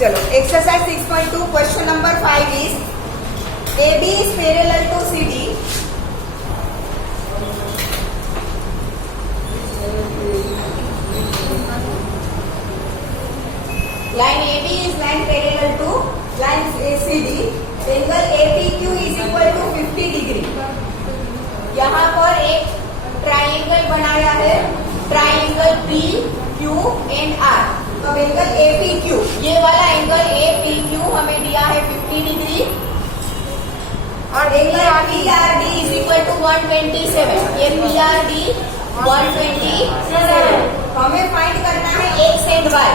चलो exercise 6.2 question number 5 is AB is parallel to CD. Line AB is line parallel to line CD. Angle APQ is equal to 50 degree. यहाँ पर एक triangle बनाया है, triangle PQ and R. अब angle APQ, ये वाला angle APQ हमें दिया है 50 डिग्री और angle PRD is equal to 127. ये PRD 127. हमें फाइंड करना है x एंड y.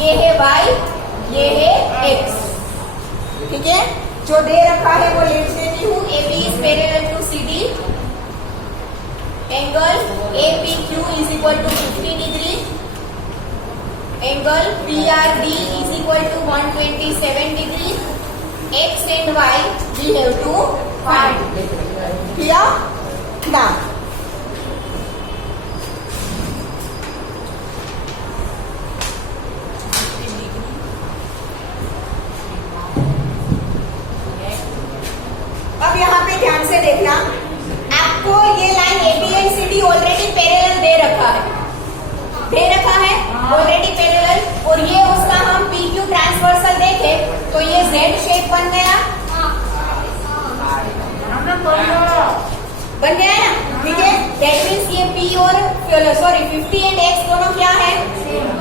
ये है y, ये है x. ठीक है, जो दे रखा है वो लिख देती हूँ. AB is parallel to CD. Angle APQ is equal to 50 degree. Angle PRD is equal to 127 degree. X and Y we have to find. Here now. अब यहाँ पे ध्यान से देखना, आपको ये line AB and CD already parallel दे रखा है ऑलरेडी पैरेलल. और ये उसका हम PQ ट्रांसवर्सल देखे तो ये Z शेप बन गया ना. ठीक है, दैट मीन्स ये P और 50 एंड X दोनों क्या है,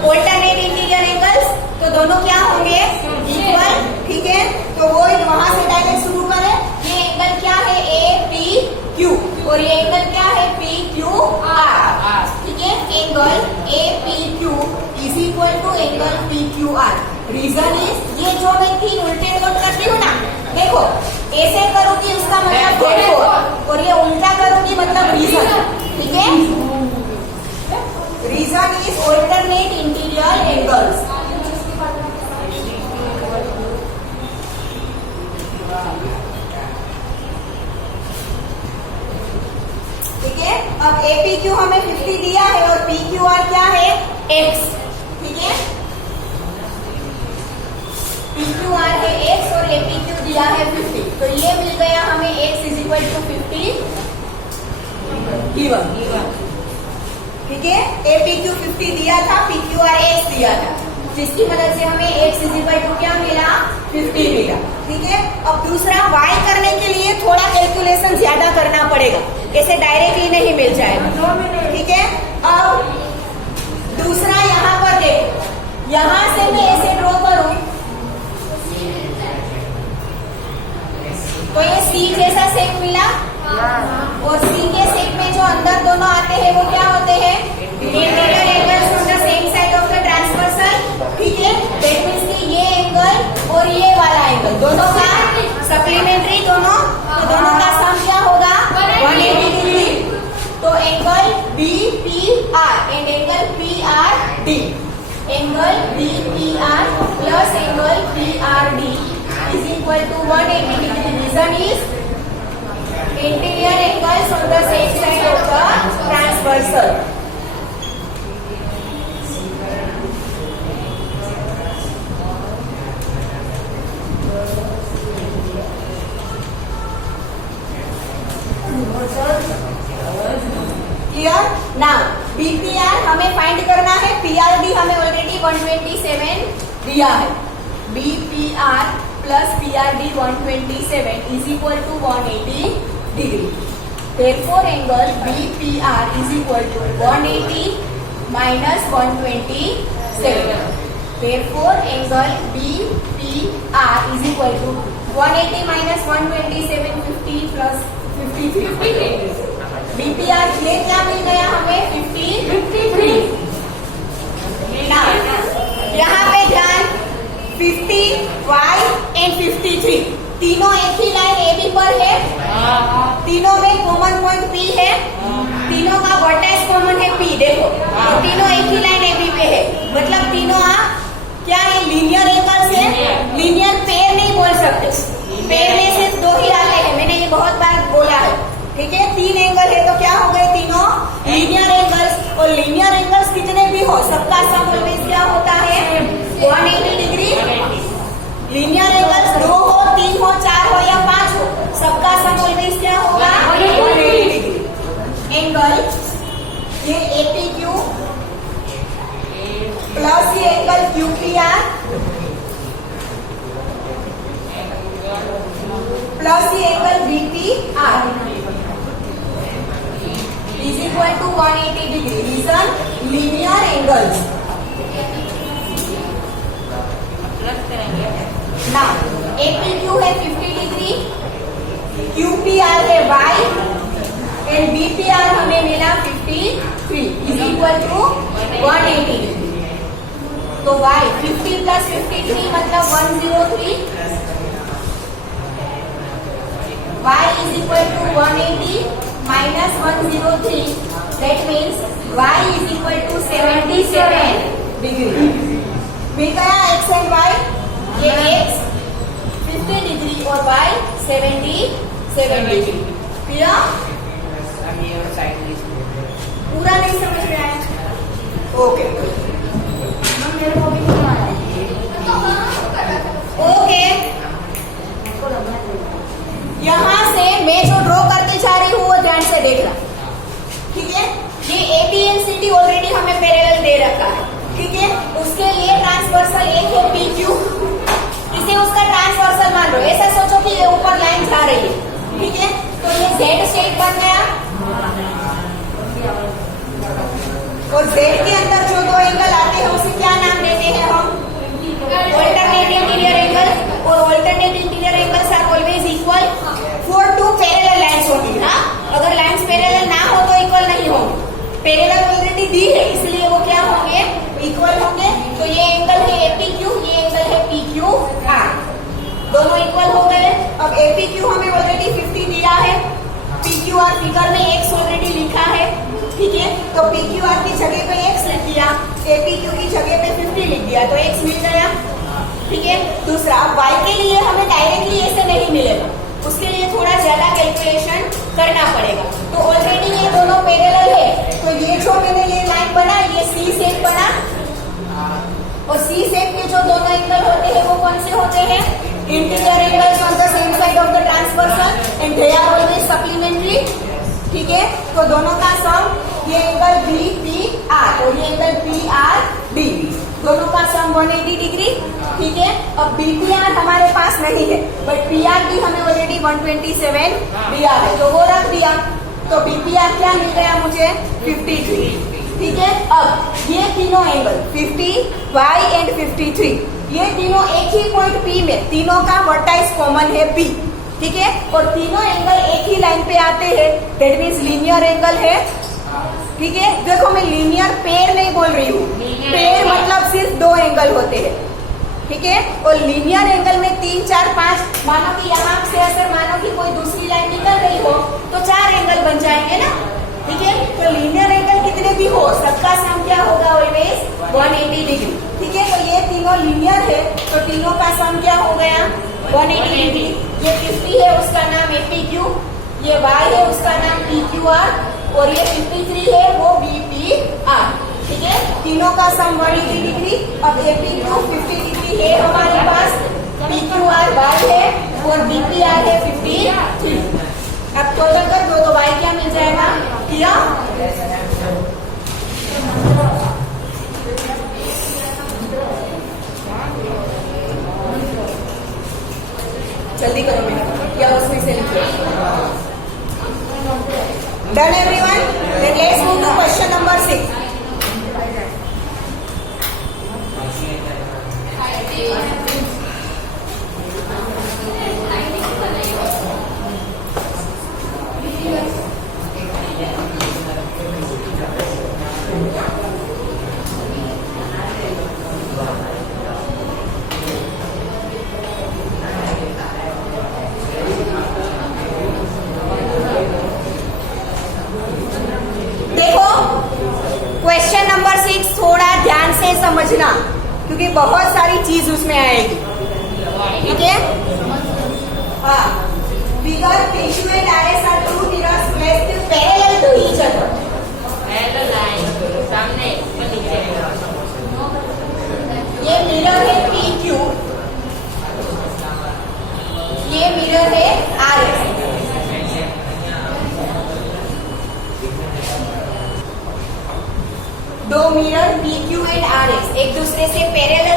ऑल्टरनेट इंटीरियर एंगल्स. तो दोनों क्या होंगे, इक्वल. ठीक है, तो वो वहां से डायरेक्ट शुरू करें. ये एंगल क्या है, APQ और ये एंगल क्या है, PQR. ठीक है, angle APQ is equal to angle PQR. Reason is, ये जो मैं 3 उल्टे नोट करती हूँ ना, देखो ऐसे करूंगी उसका मतलब देखो, और ये उल्टा करूंगी मतलब रीजन. ठीक है, reason is alternate interior angles. ठीक है, अब APQ हमें 50 दिया है और PQR क्या है, X. ठीक है, PQR है X और APQ दिया है 50. तो ये मिल गया हमें X is equal to 50 given. ठीक है, APQ 50 दिया था, PQR X दिया था, जिसकी मदद से हमें X इज इक्वल टू क्या मिला, 50 मिला. ठीक है, अब दूसरा Y करने के लिए थोड़ा कैलकुलेशन ज्यादा करना पड़ेगा, ऐसे डायरेक्टली नहीं मिल जाएगा. ठीक है, अब दूसरा यहाँ पर देखो, यहाँ से मैं ऐसे ड्रॉ करूं तो ये C जैसा शेप मिला और C के शेप में जो अंदर दोनों आते हैं वो क्या होते हैं, interior angles on the same side of the transversal. ठीक है, दैट मींस कि ये एंगल और ये वाला एंगल दोनों का सप्लीमेंट्री, दोनों का सम क्या होगा, 180 डिग्री. तो angle BPR and angle PRD, angle BPR plus angle PRD is equal to 180 degree. Reason is interior angles on the same side of the transversal. Clear? Now BPR हमें find करना है, PRD हमें already 127 दिया है. BPR plus PRD 127 is equal to 180 degree. Therefore, angle BPR is equal to 180 minus 127. Therefore, angle BPR is equal to 180 minus 127, 50 plus 53. BPR ये क्या मिल गया हमें, 53. Now, यहाँ पे ध्यान, 50Y एंड 53 तीनों एक ही लाइन AB पर है. तीनों में कॉमन पॉइंट P है, तीनों का वर्टेक्स कॉमन है P. देखो, तो तीनों एक ही लाइन AB पे है, मतलब तीनों क्या है, लीनियर एंगल्स है. लीनियर पेयर नहीं बोल सकते, पेयर में सिर्फ 2 ही आते हैं, मैंने ये बहुत बार बोला है. ठीक है, 3 एंगल है तो क्या हो गए, तीनों लीनियर एंगल्स. और लीनियर एंगल्स कितने भी हो, सबका सम ऑलवेज क्या होता है, 180 डिग्री. QPR प्लस ये angle BPR is equal to 180 degree. Reason linear angles. ना APQ है 50 डिग्री, QPR है Y एंड BPR हमें मिला 53 इज इक्वल टू 180 डिग्री. तो Y 50 प्लस 53 मतलब 103. Y is equal to 180 minus 103. That means Y is equal to 77 degree. मिल गया X and Y. ये X 50 डिग्री और Y 77 डिग्री. क्लियर? पूरा नहीं समझ में आया? Okay okay. यहां से मैं जो ड्रॉ करके जा रही हूँ वो ध्यान से देखना. ठीक है? ये ABNCD ऑलरेडी हमें पैरेलल दे रखा है. ठीक है? उसके लिए ट्रांसवर्सल एक है PQ. इसे उसका ट्रांसवर्सल मान लो. ऐसा सोचो कि ये ऊपर लाइन जा रही है. ठीक है? तो ये Z स्टेट बन गया और Z के अंदर जो दो एंगल आते हैं उसे क्या नाम देते हैं हम? Alternate interior angle. और alternate interior angles are always equal for two parallel lines होंगी. हाँ, अगर लाइंस पैरेलल ना हो तो इक्वल नहीं होंगे. पैरेलल ऑलरेडी दी है इसलिए वो क्या होंगे? इक्वल होंगे. तो ये एंगल है APQ, ये एंगल है PQR. दोनों इक्वल हो गए. अब APQ हमें ऑलरेडी 50 दिया है, PQR फिगर में X ऑलरेडी लिखा है. ठीक है? तो PQR की जगह पे X लिख दिया, APQ की जगह पे 50 लिख दिया, तो X मिल गया. ठीक है? दूसरा, अब Y के लिए हमें डायरेक्टली ऐसे नहीं मिलेगा, उसके लिए थोड़ा ज्यादा कैलकुलेशन करना पड़ेगा. तो ऑलरेडी ये दोनों पैरेलल है, तो ये जो मैंने ये लाइन बना ये C शेप बना. और C शेप के जो दोनों एंगल होते हैं वो कौन से होते हैं? Interior angles on the same side of the transversal and they are always supplementary. ठीक है? तो दोनों का सम ये एंगल BPR और ये एंगल PRD, दोनों का सम 180 डिग्री. ठीक है? अब BPR हमारे पास नहीं है बट PRD हमें ऑलरेडी 127 दिया है तो वो रख दिया. तो BPR क्या मिल गया मुझे? 53. ठीक है? अब ये तीनों एंगल 50, Y एंड 53 ये तीनों एक ही पॉइंट P में, तीनों का वर्टाइस कॉमन है P. ठीक है? और तीनों एंगल एक ही लाइन पे आते हैं. दैट मीन्स लीनियर एंगल है. ठीक है? देखो मैं लीनियर पेयर नहीं बोल रही हूँ. पेयर मतलब सिर्फ दो एंगल होते हैं. ठीक है? और लीनियर एंगल में 3, 4, 5, मानो कि यहाँ से अगर मानो कि कोई दूसरी लाइन निकल रही हो तो 4 एंगल बन जाएंगे ना. ठीक है? तो लीनियर एंगल कितने भी हो सबका सम क्या होगा? Always 180 degree. ठीक है? तो ये तीनों लीनियर है तो तीनों का सम क्या हो गया? 180 डिग्री. ये 50 है उसका नाम APQ, ये Y है उसका नाम PQR और ये 53 है वो BPR. ठीक है? तीनों का सम 180 डिग्री. अब APQ 50 डिग्री है हमारे पास, PQR Y है और BPR है 53. अब टोटल कर दो तो Y क्या मिल जाएगा? किया? जल्दी करो मेरा या उसमें से लिखो. Done everyone? Then let's move to question number 6. समझना क्योंकि बहुत सारी चीज उसमें आएगी. ठीक है? हाँ, figure PQ and RS are two mirrors placed parallel to each other. Parallel line सामने ऊपर नीचे. ये मिरर है PQ, ये मिरर है RS. दो मिरर PQ एंड RS एक दूसरे से पैरेलल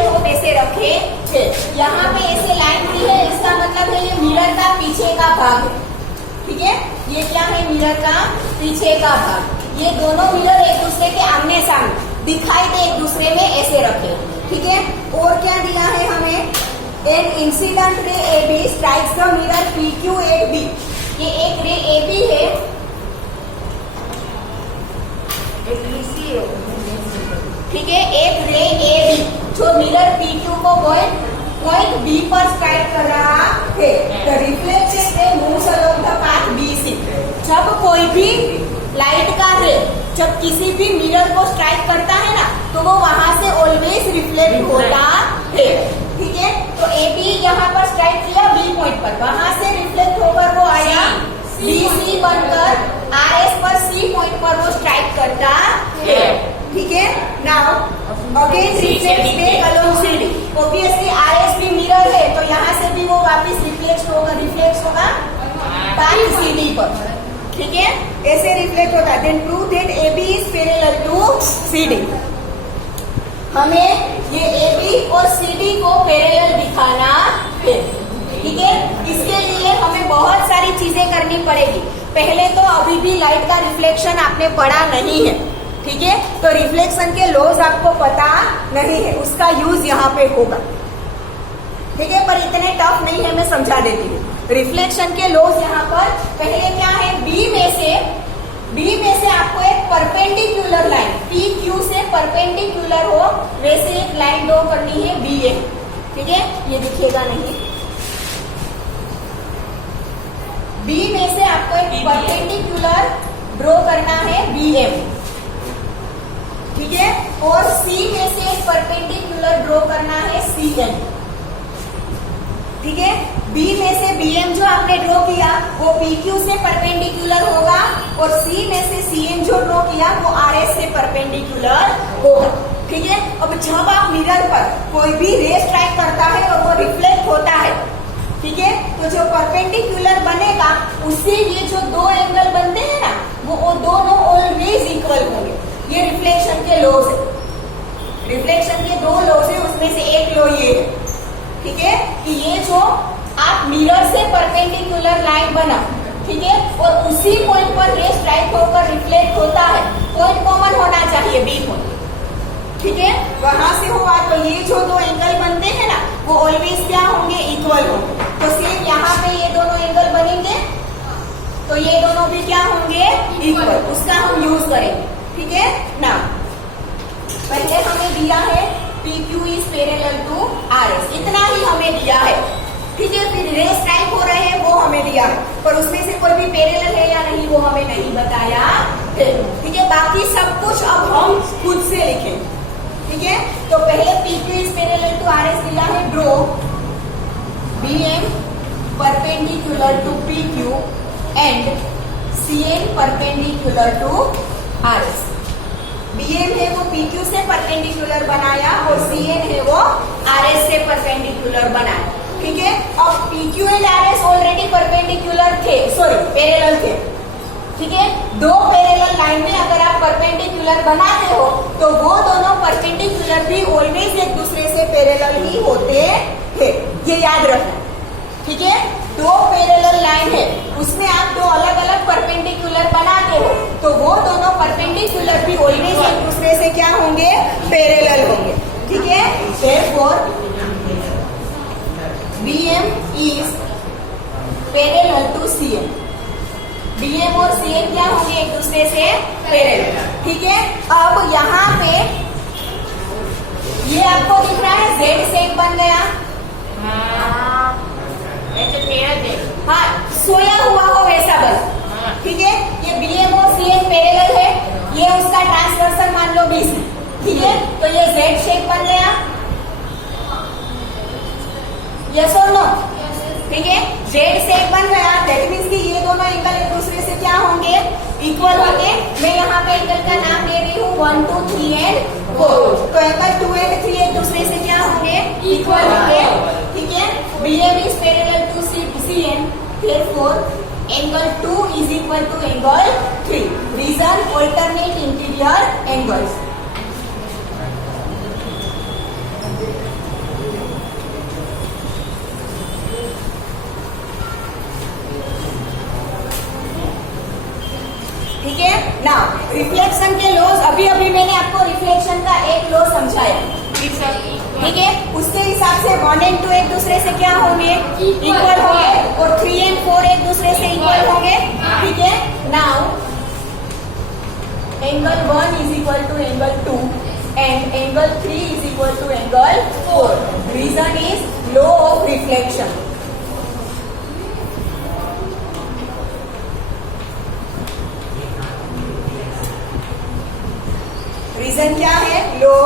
मिरर का पीछे का भाग। ये दोनों मिरर एक दूसरे के आमने सामने दिखाई दे एक दूसरे में, ऐसे रखे। ठीक है, और क्या दिया है हमें, an incident ray A B strikes the mirror P Q at B. ये एक रे ए बी है, ठीक है, एक रे ए बी जो मिरर पी क्यू को पॉइंट बी पर स्ट्राइक कर रहा है। The reflected ray moves along the path B C. जब कोई भी लाइट का रे जब किसी भी मिरर को स्ट्राइक करता है ना, तो वो वहां से ऑलवेज रिफ्लेक्ट होता है। ठीक है, तो ए बी यहाँ पर स्ट्राइक किया बी पॉइंट पर, वहां से रिफ्लेक्ट होकर वो आया बी सी बनकर आर एस पर सी पॉइंट पर वो स्ट्राइक करता है। ठीक है, now again reflect back along C D. Obviously R S भी मिरर है, तो यहाँ से भी वो वापस रिफ्लेक्ट होगा पाथ सी डी पर। ठीक है, ऐसे रिफ्लेक्ट होता है। Then prove that A B is parallel to C D. हमें ये ए बी और सी डी को पैरेलल दिखाना है। ठीक है, इसके लिए हमें बहुत सारी चीजें करनी पड़ेगी। पहले तो अभी भी लाइट का रिफ्लेक्शन आपने पढ़ा नहीं है। ठीक है, तो रिफ्लेक्शन के लॉज आपको पता नहीं है, उसका यूज यहाँ पे होगा। ठीक है, पर इतने टफ नहीं है, मैं समझा देती हूँ। रिफ्लेक्शन के लॉज यहाँ पर पहले क्या है, बी में से आपको एक परपेंडिकुलर लाइन पी क्यू से परपेंडिकुलर हो वैसे एक लाइन ड्रॉ करनी है बी ए। ठीक है, ये दिखेगा नहीं, बी में से आपको एक परपेंडिकुलर ड्रॉ करना है बी एम। ठीक है, और सी में से एक परपेंडिकुलर ड्रॉ करना है सी एन। ठीक है, बी में से बी एम जो आपने ड्रॉ किया वो पी क्यू से परपेंडिकुलर होगा, और सी में से सी एन जो ड्रॉ किया वो आर एस से परपेंडिकुलर होगा। ठीक है, अब जब आप मिरर पर कोई भी रे स्ट्राइक करता है और वो रिफ्लेक्ट होता है, ठीक है, तो जो परपेंडिकुलर बनेगा उससे ये जो दो एंगल बनते हैं ना, वो दोनों ऑलवेज इक्वल होंगे। ये रिफ्लेक्शन के लॉज है। रिफ्लेक्शन के दो लॉज है, उसमें से एक लॉ ये है, ठीक है, कि ये जो आप मिरर से परपेंडिकुलर लाइन बना, ठीक है, और उसी पॉइंट पर रे स्ट्राइक होकर रिफ्लेक्ट होता है, पॉइंट कॉमन होना चाहिए बी पॉइंट। ठीक है, वहां से हुआ तो ये जो दो एंगल बनते हैं ना, वो ऑलवेज क्या होंगे, इक्वल होंगे। तो सेम यहाँ पे ये दोनों एंगल बनेंगे, तो ये दोनों भी क्या होंगे, इक्वल। उसका हम यूज करेंगे। ठीक है ना, पहले हमें दिया है P Q is parallel to R S, इतना ही हमें दिया है। ठीक है, फिर रे स्ट्राइक हो रहे हैं वो हमें दिया है, पर उसमें से कोई भी पैरेलल है या नहीं वो हमें नहीं बताया है। ठीक है, बाकी सब कुछ अब हम खुद से लिखें। ठीक है, तो पहले P Q is parallel to R S दिया है, draw B M perpendicular to P Q and C N perpendicular to R S. B M है वो पी क्यू से परपेंडिकुलर बनाया और सी एन है वो आर एस से परपेंडिकुलर बनाया। ठीक है, अब P Q and R S already perpendicular थे, सॉरी पैरेलल थे। ठीक है, दो पैरेलल लाइन में अगर आप परपेंडिकुलर बनाते हो तो वो दोनों परपेंडिकुलर भी ऑलवेज एक दूसरे से पैरेलल ही होते हैं, ये याद रखना। ठीक है, दो पैरेलल लाइन है, उसमें आप दो अलग अलग परपेंडिकुलर बनाते हो तो वो दोनों परपेंडिकुलर भी ऑलवेज एक दूसरे से क्या होंगे, पैरेलल होंगे। ठीक है, therefore BM is parallel to CM। BM और CM क्या होंगे, एक दूसरे से पैरेलल। ठीक है, अब यहाँ पे ये आपको दिख रहा है Z शेप बन गया। हाँ, सोया हुआ हो वैसा बस। ठीक है, ये BM और CM पैरेलल है, ये उसका ट्रांसवर्सल मान लो 20। ठीक है, तो ये Z शेप बन गया, यस और नो। ठीक है, Z शेप बन गया, दैट मीन्स कि ये दोनों एंगल एक दूसरे से क्या होंगे, इक्वल होंगे। मैं यहाँ पे एंगल का नाम दे रही हूँ 1, 2, 3 एंड 4। तो एंगल 2 एंड 3 एक दूसरे से क्या होंगे, इक्वल होंगे। ठीक है, BM is parallel to CN, therefore angle 2 is equal to angle 3. Reason, alternate interior angles. एक लो समझाया, ठीक है। उसके हिसाब से 1 और 2 एक दूसरे से क्या होंगे, इक्वल होंगे, और 3 और 4 एक दूसरे से इक्वल होंगे, ठीक है। Now angle 1 is equal to angle 2 and angle 3 is equal to angle 4. Reason is law of reflection. Reason क्या है, लो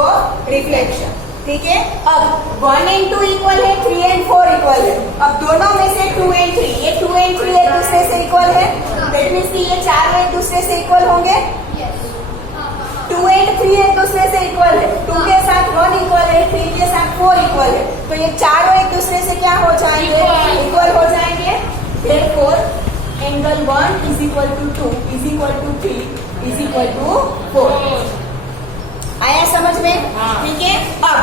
रिफ्लेक्शन, ठीक है। अब 1 और 2 इक्वल है, 3 और 4 इक्वल है। अब दोनों में से 2 और 3, ये 2 और 3 एक दूसरे से इक्वल है, दैट मीन्स कि ये चारों एक दूसरे से इक्वल होंगे। 2 और 3 एक दूसरे से इक्वल है, 2 के साथ 1 इक्वल है, 3 के साथ 4 इक्वल है, तो ये चारों एक दूसरे से क्या हो जाएंगे, इक्वल हो जाएंगे। Therefore angle 1 is equal to 2 is equal to 3 is equal to 4. आया समझ में, ठीक है। अब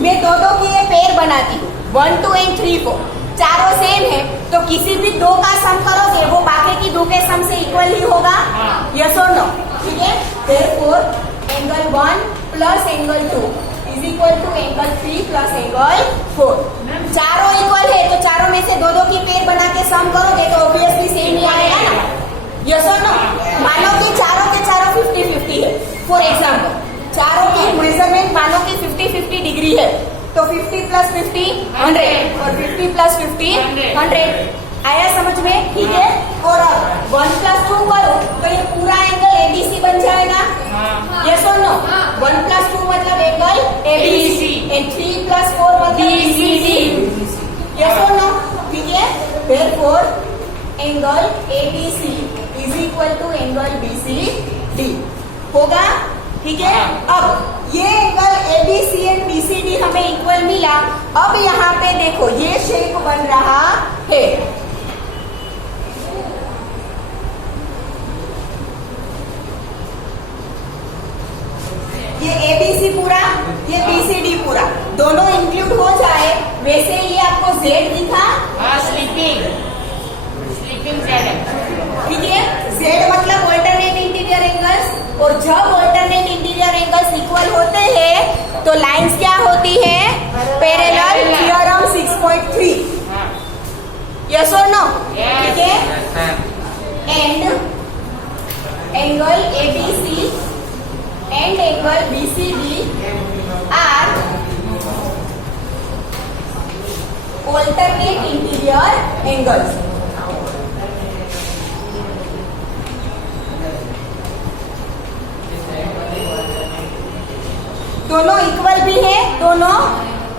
मैं दो की ये पेयर बनाती हूँ, 1, 2 और 3, 4 चारों सेम है, तो किसी भी दो का सम करोगे वो बाकी की दो के सम से इक्वल ही होगा, यस और नो, ठीक है। Therefore angle 1 plus angle 2 is equal to angle 3 plus angle 4. चारों इक्वल है, तो चारों में से दो की पेयर बना के सम करोगे तो ऑब्वियसली सेम ही आएगा ना, यस और नो। मानो कि चारों के चारों 50-50 है, फॉर एग्जाम्पल चारों की मेजरमेंट मानो कि 50-50 डिग्री है, तो 50 प्लस 50 100 और 50 प्लस 50 100. आया समझ में, ठीक है। और अब 1 प्लस 2 करो तो ये पूरा एंगल एबीसी बन जाएगा, यस और नो। 1 प्लस 2 मतलब एंगल एबीसी एंड 3 प्लस 4 मतलब बीसीडी, यस और नो, ठीक है। Therefore angle ABC is equal to angle BCD होगा, ठीक है। अब ये एंगल एबीसी एंड बीसीडी हमें इक्वल मिला। अब यहाँ पे देखो ये शेप बन रहा है, ये एबीसी पूरा, ये बीसीडी पूरा, दोनों इंक्लूड हो जाए। वैसे ये आपको जेड दिखा, स्लीपिंग जेड, ठीक है। जेड मतलब ऑल्टरनेट इंटीरियर एंगल्स, और जब ऑल्टरनेट इंटीरियर एंगल्स इक्वल होते हैं तो लाइंस क्या होती है, पैरेलल, थ्योरम 6.3, यस और नो, ठीक है। And angle ABC and angle BCD are alternate interior angles. दोनों इक्वल भी है, दोनों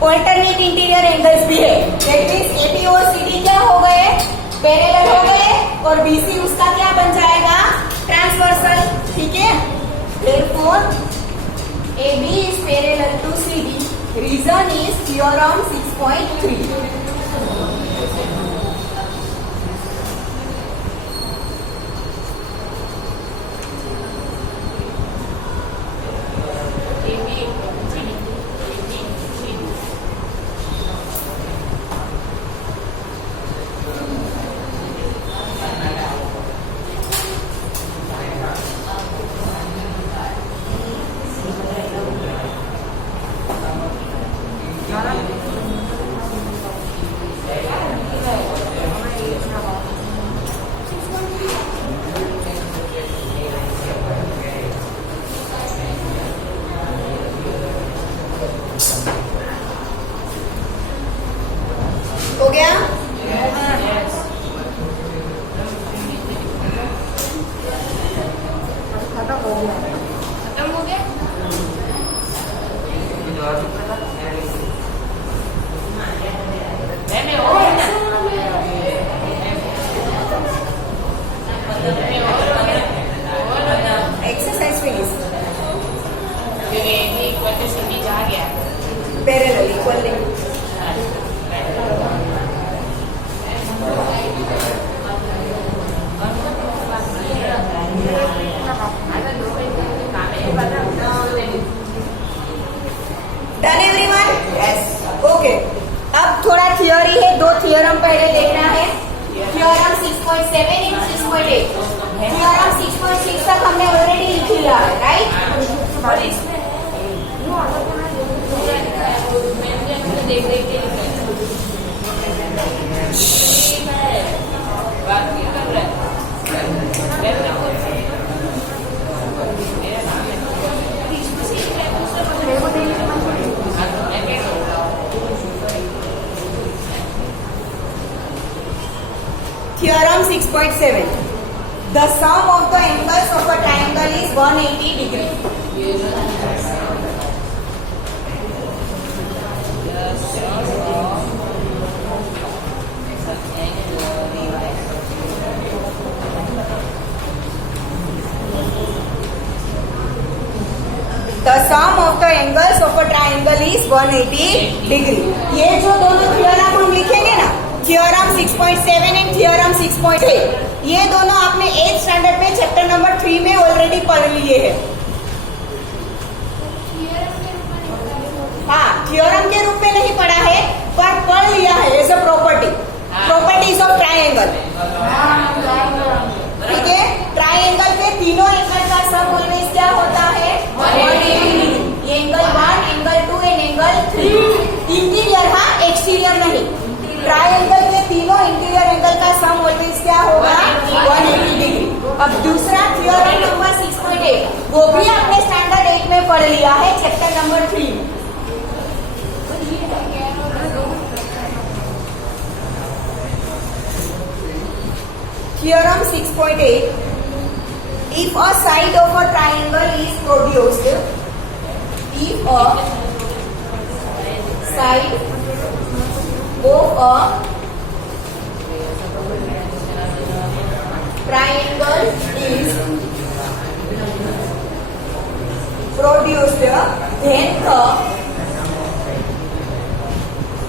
ऑल्टरनेट इंटीरियर एंगल्स भी है. दैट मीन्स एबी और सीडी क्या हो गए, पैरेलल हो गए, और बीसी उसका क्या बन जाएगा, ट्रांसवर्सल, ठीक है. Therefore AB is parallel to CD. Reason is theorem 6.3. हो गया? खत्म हो गया? मैंने और एक्सरसाइज फिनिश. जा गया पैरेलल इक्वल नहीं. Done everyone? यस. ओके. अब थोड़ा थियोरी है, दो थियोरम पहले देखना है. थियोरम 6.7 और 6.8. थियोरम 6.6 तक हमने ऑलरेडी लिख लिया है, राइट? और इसमें देख देख के बात क्या कर रहा है? Theorem 6.7. The sum of the angles of a triangle is 180 degree. The sum of the angles of a triangle is 180 degree. ये जो दोनों थ्योरम हम लिखेंगे ना, थ्योरम 6.7 एंड थ्योरम 6.8, ये दोनों आपने 8th स्टैंडर्ड में चैप्टर नंबर 3 में ऑलरेडी पढ़ लिए हैं. हाँ, थ्योरम के रूप में नहीं पढ़ा है, पर पढ़ लिया है as a property. Properties of triangle. ठीक है, ट्राइंगल के तीनों एंगल का सम ऑलवेज क्या होता है? 180 degree. Angle 1, angle 2 and angle 3. Interior, हाँ, एक्सटीरियर नहीं. ट्राइंगल के तीनों इंटीरियर एंगल का सम ऑलवेज क्या होगा? 180 डिग्री. अब दूसरा थ्योरम नंबर 6.8, वो भी आपने स्टैंडर्ड 8 में पढ़ लिया है चैप्टर नंबर 3 में. Theorem 6.8. If a side of a triangle is produced, if a side of a triangle is produced,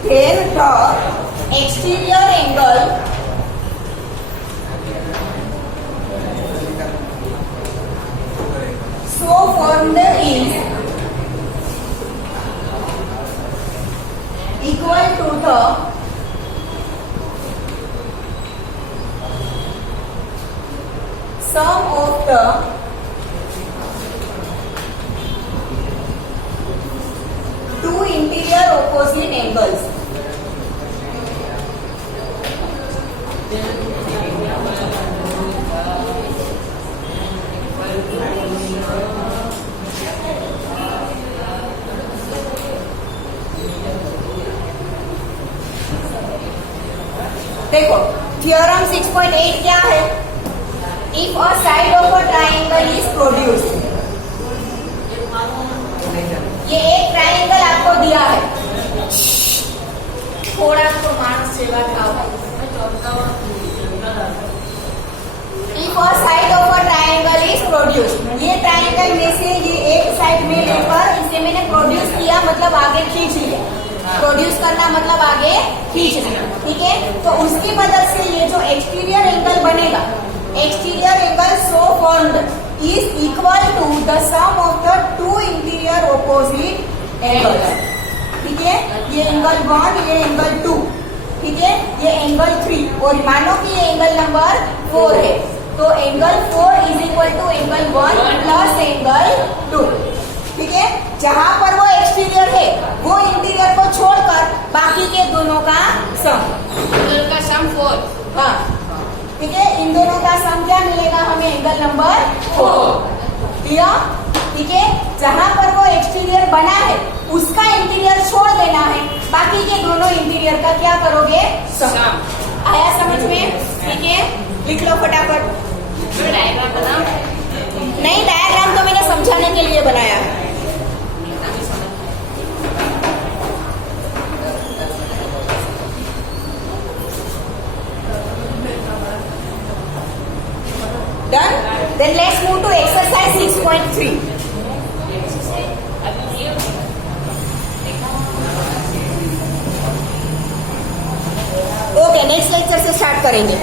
then the exterior angle so formed is equal to the sum of the two interior opposite angles. देखो, theorem 6.8 क्या है? If a side of a triangle is produced. ये एक triangle आपको दिया है. थोड़ा तो मार्क्स सेवा खाओ. If a side of a triangle is produced. ये ट्राइंगल में से ये एक साइड में लेकर इसे मैंने प्रोड्यूस किया, मतलब आगे खींच लिया. प्रोड्यूस करना मतलब आगे खींचना. ठीक है, तो उसकी मदद से ये जो एक्सटीरियर एंगल बनेगा, exterior angle so formed is equal to the sum of the two interior opposite angles. ठीक है, ये एंगल 1, ये एंगल 2. ठीक है, ये एंगल 3, और मानो कि ये एंगल नंबर 4 है, तो angle 4 is equal to angle 1 plus angle 2. ठीक है, जहां पर वो एक्सटीरियर है, वो इंटीरियर को छोड़कर बाकी के दोनों का सम. का सम 4. हाँ, ठीक है, इन दोनों का सम क्या मिलेगा हमें? Angle number 4. दिया. ठीक है, जहां पर वो एक्सटीरियर बना है उसका इंटीरियर छोड़ देना है, बाकी के दोनों इंटीरियर का क्या करोगे? सम. आया समझ में? ठीक है, लिख लो फटाफट. डायग्राम बनाओ. नहीं, डायग्राम तो मैंने समझाने के लिए बनाया है. Done? Then let's move to exercise 6.3. Okay, next lecture से स्टार्ट करेंगे.